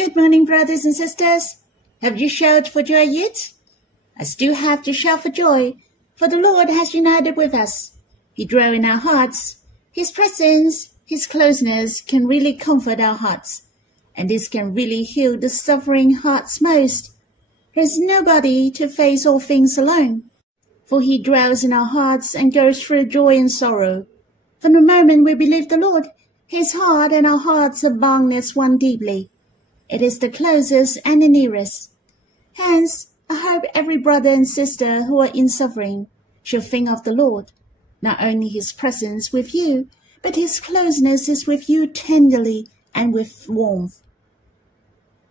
Good morning, brothers and sisters. Have you shouted for joy yet? I still have to shout for joy, for the Lord has united with us. He dwells in our hearts. His presence, His closeness can really comfort our hearts, and this can really heal the suffering hearts most. There is nobody to face all things alone, for He dwells in our hearts and goes through joy and sorrow. From the moment we believe the Lord, His heart and our hearts are bound as one deeply. It is the closest and the nearest. Hence, I hope every brother and sister who are in suffering shall think of the Lord. Not only His presence with you, but His closeness is with you tenderly and with warmth.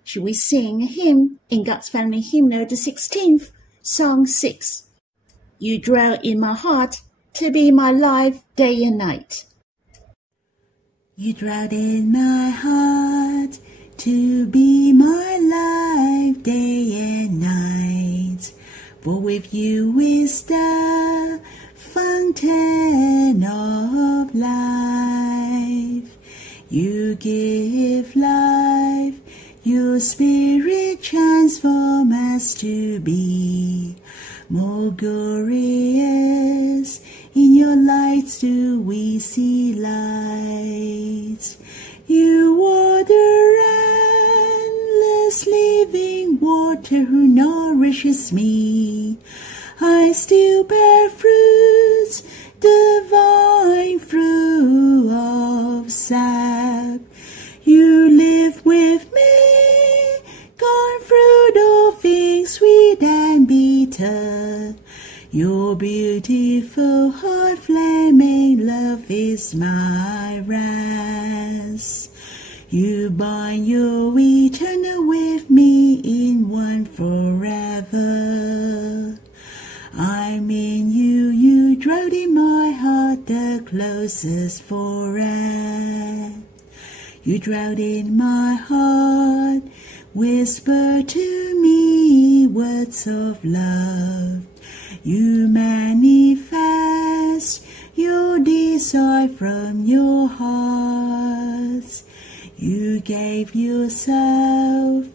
Shall we sing a hymn in God's Family Hymnal, the 16th, Song 6? You dwell in my heart to be my life day and night. You dwell in my heart to be my life day and night, for with you is the fountain of life. You give life, your spirit transforms us to be more glorious. In your lights do we see light. You are the endless living water who nourishes me. I still bear fruits, divine fruit of sap. You live with me, gone through the things sweet and bitter. Your beautiful heart flaming love is my rest. You bind your eternal with me in one forever. I'm in you, you dwell in my heart, the closest forever. You dwell in my heart, whisper to me words of love. You manifest your desire from your heart. You gave yourself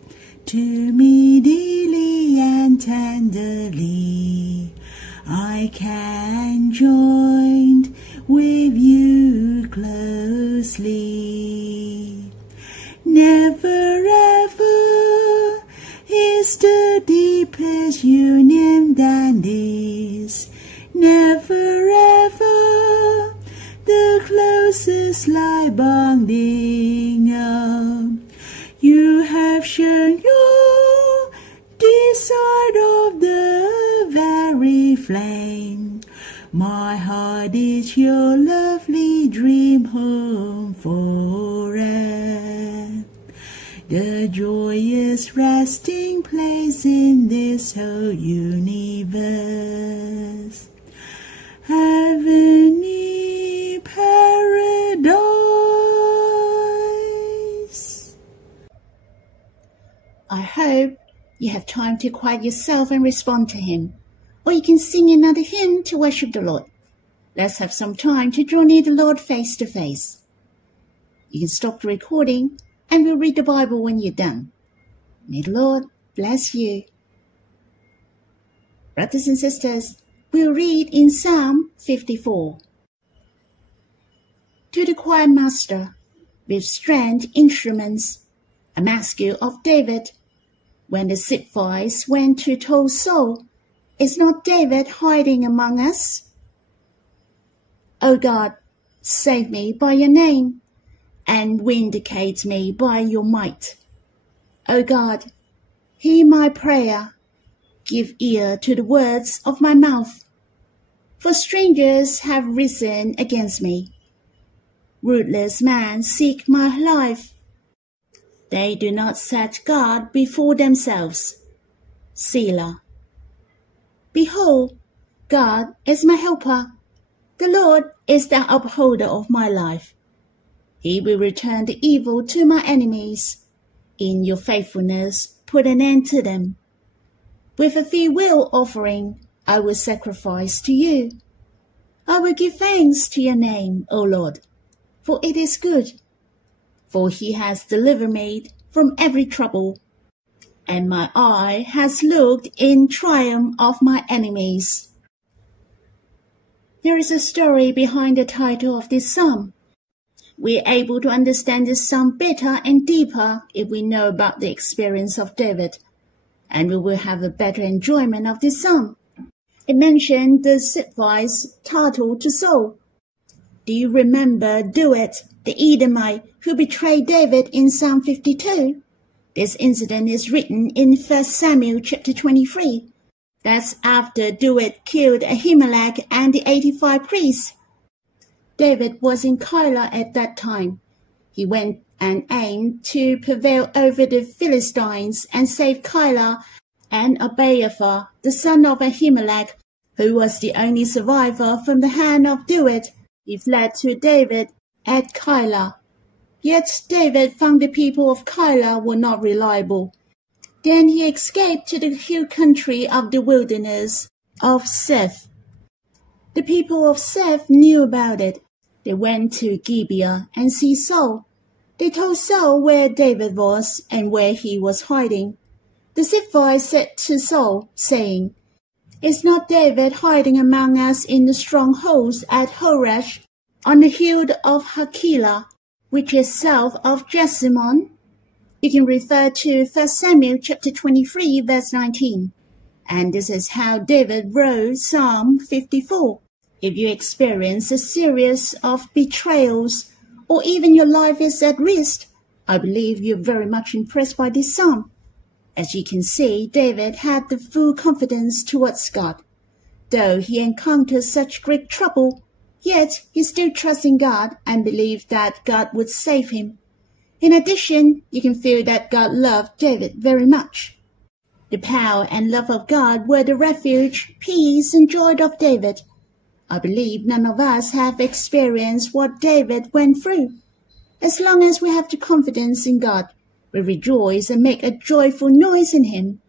to me daily and tenderly. I can join with you closely. Never ever is the deepest union than this. Never ever the closest life bonding. You have shown your desire of the very flame. My heart is your lovely dream home forever. The joyous resting place in this whole universe. Heavenly paradise. I hope you have time to quiet yourself and respond to Him, or you can sing another hymn to worship the Lord. Let's have some time to draw near the Lord face to face. You can stop the recording and we'll read the Bible when you're done. May the Lord bless you. Brothers and sisters, we'll read in Psalm 54. To the choir master, with stringed instruments, a maskil of David, when the sick voice went to toll Saul, is not David hiding among us? O God, save me by your name, and vindicate me by your might. O God, hear my prayer, give ear to the words of my mouth. For strangers have risen against me. Ruthless men seek my life. They do not set God before themselves. Selah. Behold, God is my helper. The Lord is the upholder of my life. He will return the evil to my enemies. In your faithfulness, put an end to them. With a freewill offering, I will sacrifice to you. I will give thanks to your name, O Lord, for it is good. For He has delivered me from every trouble, and my eye has looked in triumph of my enemies. There is a story behind the title of this psalm. We are able to understand this psalm better and deeper if we know about the experience of David, and we will have a better enjoyment of this psalm. It mentioned the Siphi's title to Saul. Do you remember Doeg, the Edomite, who betrayed David in Psalm 52? This incident is written in 1 Samuel chapter 23. That's after Doeg killed Ahimelech and the 85 priests. David was in Keilah at that time. He went and aimed to prevail over the Philistines and save Keilah and Abiathar, the son of Ahimelech, who was the only survivor from the hand of Doeg. He fled to David at Keilah. Yet David found the people of Keilah were not reliable. Then he escaped to the hill country of the wilderness of Ziph. The people of Ziph knew about it. They went to Gibeah and see Saul. They told Saul where David was and where he was hiding. The Ziphites said to Saul, saying, Is not David hiding among us in the strongholds at Horesh, on the hill of Hakilah, which is south of Jessamon? You can refer to 1 Samuel chapter 23, verse 19. And this is how David wrote Psalm 54. If you experience a series of betrayals, or even your life is at risk, I believe you're very much impressed by this psalm. As you can see, David had the full confidence towards God. Though he encountered such great trouble, yet he still trusts in God and believed that God would save him. In addition, you can feel that God loved David very much. The power and love of God were the refuge, peace, and joy of David. I believe none of us have experienced what David went through. As long as we have the confidence in God, we rejoice and make a joyful noise in him.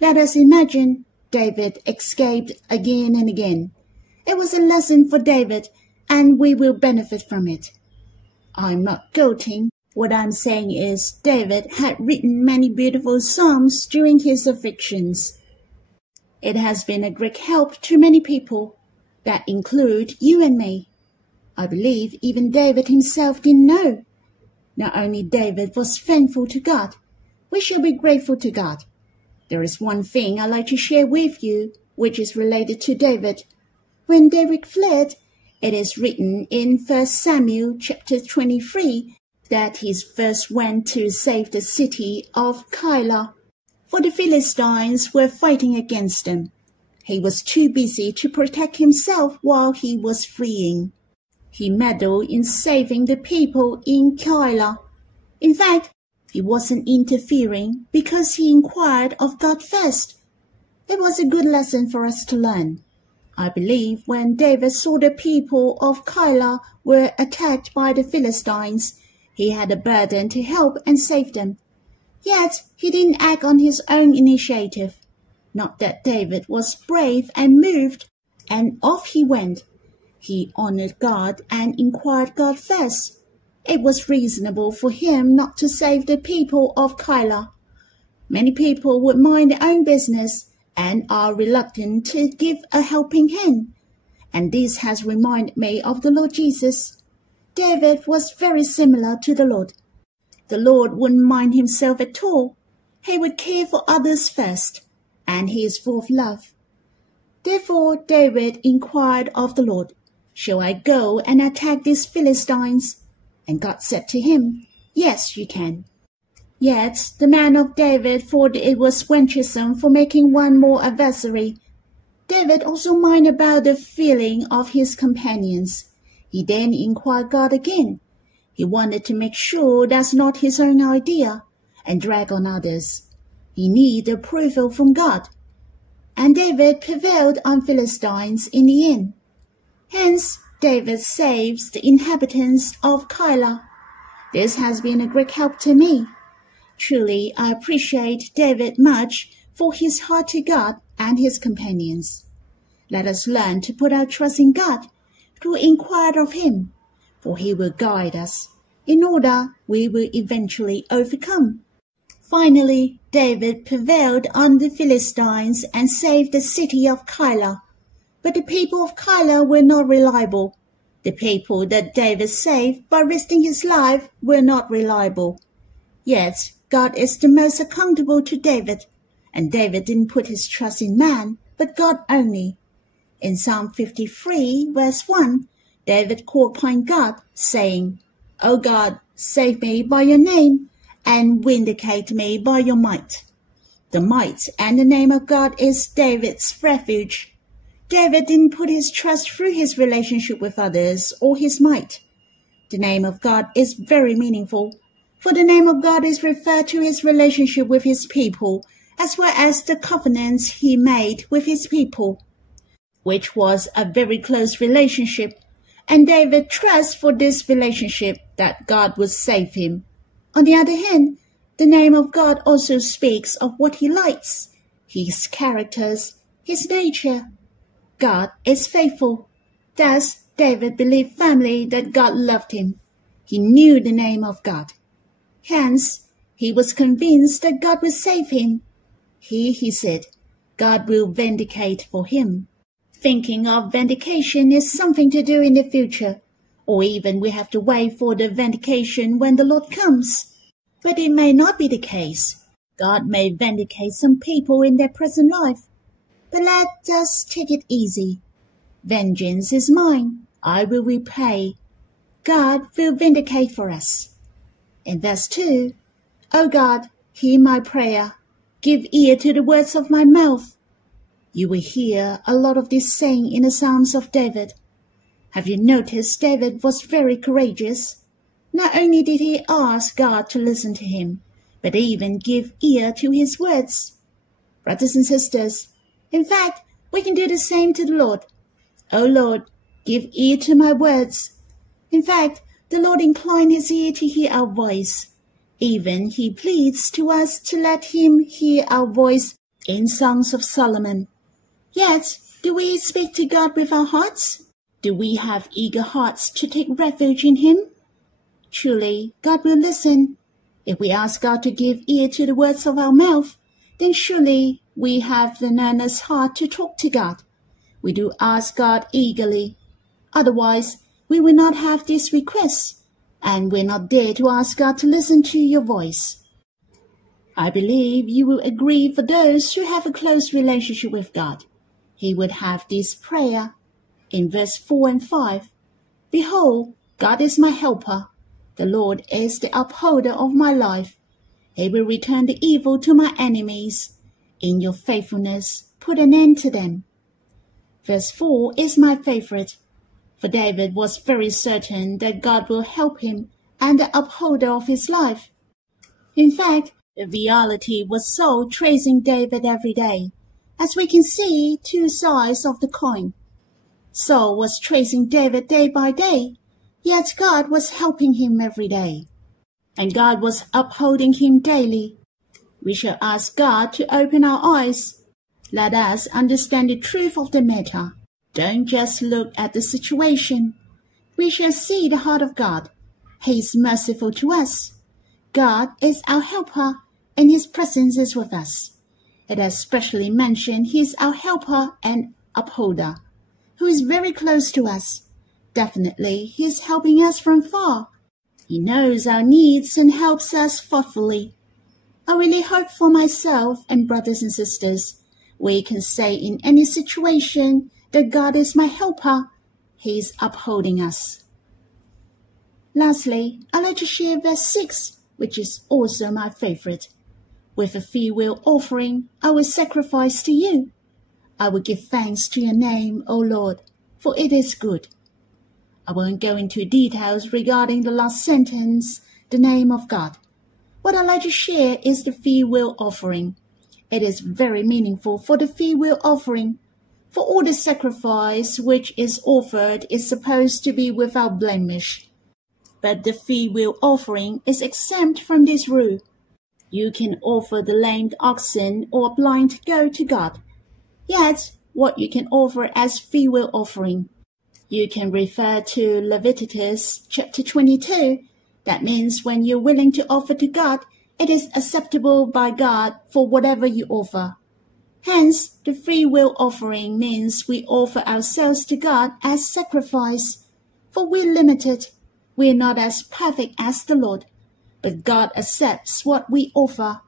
Let us imagine David escaped again and again. It was a lesson for David, and we will benefit from it. I'm not gloating. What I'm saying is David had written many beautiful psalms during his afflictions. It has been a great help to many people. That include you and me. I believe even David himself didn't know. Not only David was thankful to God, we should be grateful to God. There is one thing I'd like to share with you, which is related to David. When David fled, it is written in 1 Samuel chapter 23 that he first went to save the city of Keilah, for the Philistines were fighting against them. He was too busy to protect himself while he was fleeing. He meddled in saving the people in Keilah. In fact, he wasn't interfering because he inquired of God first. It was a good lesson for us to learn. I believe when David saw the people of Keilah were attacked by the Philistines, he had a burden to help and save them. Yet he didn't act on his own initiative. Not that David was brave and moved, and off he went. He honored God and inquired God first. It was reasonable for him not to save the people of Keilah. Many people would mind their own business and are reluctant to give a helping hand. And this has reminded me of the Lord Jesus. David was very similar to the Lord. The Lord wouldn't mind himself at all. He would care for others first, and he is full of love. Therefore David inquired of the Lord, Shall I go and attack these Philistines? And God said to him, Yes, you can. Yet the man of David thought it was venturesome for making one more adversary. David also minded about the feeling of his companions. He then inquired God again. He wanted to make sure that's not his own idea and drag on others. He needed approval from God. And David prevailed on Philistines in the end. Hence, David saves the inhabitants of Keilah. This has been a great help to me. Truly, I appreciate David much for his heart to God and his companions. Let us learn to put our trust in God, to inquire of him, for he will guide us, in order we will eventually overcome. Finally, David prevailed on the Philistines and saved the city of Keilah. But the people of Keilah were not reliable. The people that David saved by risking his life were not reliable. Yet, God is the most accountable to David, and David didn't put his trust in man, but God only. In Psalm 53, verse 1, David called upon God, saying, O God, save me by your name, and vindicate me by your might. The might and the name of God is David's refuge. David didn't put his trust through his relationship with others or his might. The name of God is very meaningful, for the name of God is referred to his relationship with his people, as well as the covenants he made with his people, which was a very close relationship, and David trusts for this relationship that God would save him. On the other hand, the name of God also speaks of what he likes, his characters, his nature. God is faithful. Thus, David believed firmly that God loved him. He knew the name of God. Hence, he was convinced that God would save him. He said, God will vindicate for him. Thinking of vindication is something to do in the future, or even we have to wait for the vindication when the Lord comes. But it may not be the case. God may vindicate some people in their present life. But let us take it easy. Vengeance is mine. I will repay. God will vindicate for us. In verse 2, O God, hear my prayer. Give ear to the words of my mouth. You will hear a lot of this saying in the Psalms of David. Have you noticed David was very courageous? Not only did he ask God to listen to him, but even give ear to his words. Brothers and sisters, in fact, we can do the same to the Lord. O Lord, give ear to my words. In fact, the Lord inclined his ear to hear our voice. Even he pleads to us to let him hear our voice in Songs of Solomon. Yet, do we speak to God with our hearts? Do we have eager hearts to take refuge in him? Truly, God will listen. If we ask God to give ear to the words of our mouth, then surely we have an earnest heart to talk to God. We do ask God eagerly. Otherwise, we will not have these requests, and will not dare to ask God to listen to your voice. I believe you will agree for those who have a close relationship with God. He would have this prayer in verse 4 and 5. Behold, God is my helper. The Lord is the upholder of my life. He will return the evil to my enemies. In your faithfulness, put an end to them. Verse 4 is my favorite, for David was very certain that God will help him and the upholder of his life. In fact, the reality was so tracing David every day, as we can see two sides of the coin. Saul was tracing David day by day, yet God was helping him every day, and God was upholding him daily. We shall ask God to open our eyes. Let us understand the truth of the matter. Don't just look at the situation. We shall see the heart of God. He is merciful to us. God is our helper, and his presence is with us. It has specially mentioned he is our helper and upholder, who is very close to us. Definitely, he is helping us from far. He knows our needs and helps us thoughtfully. I really hope for myself and brothers and sisters, we can say in any situation that God is my helper. He is upholding us. Lastly, I'd like to share verse 6, which is also my favorite. With a freewill offering, I will sacrifice to you. I will give thanks to your name, O Lord, for it is good. I won't go into details regarding the last sentence, the name of God. What I'd like to share is the freewill offering. It is very meaningful for the freewill offering. For all the sacrifice which is offered is supposed to be without blemish. But the freewill offering is exempt from this rule. You can offer the lamed oxen or a blind goat to God. Yet, what you can offer as freewill offering, you can refer to Leviticus chapter 22. That means when you're willing to offer to God, it is acceptable by God for whatever you offer. Hence, the free will offering means we offer ourselves to God as sacrifice, for we're limited. We're not as perfect as the Lord, but God accepts what we offer.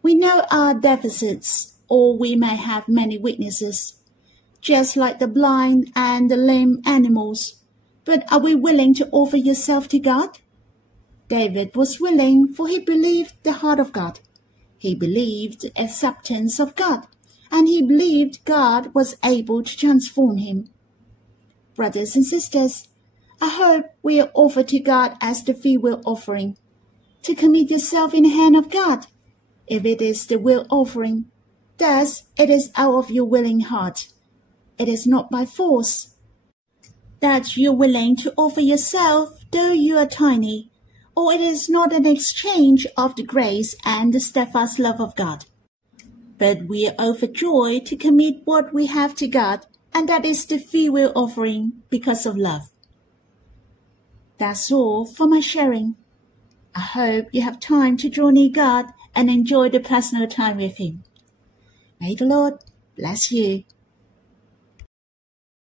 We know our deficits, or we may have many weaknesses, just like the blind and the lame animals. But are we willing to offer yourself to God? David was willing, for he believed the heart of God. He believed the acceptance of God, and he believed God was able to transform him. Brothers and sisters, I hope we are offered to God as the free will offering, to commit yourself in the hand of God. If it is the will offering, thus it is out of your willing heart. It is not by force. That you're willing to offer yourself, though you are tiny, or it is not an exchange of the grace and the steadfast love of God. But we are overjoyed to commit what we have to God, and that is the free will offering because of love. That's all for my sharing. I hope you have time to draw near God and enjoy the personal time with Him. May the Lord bless you.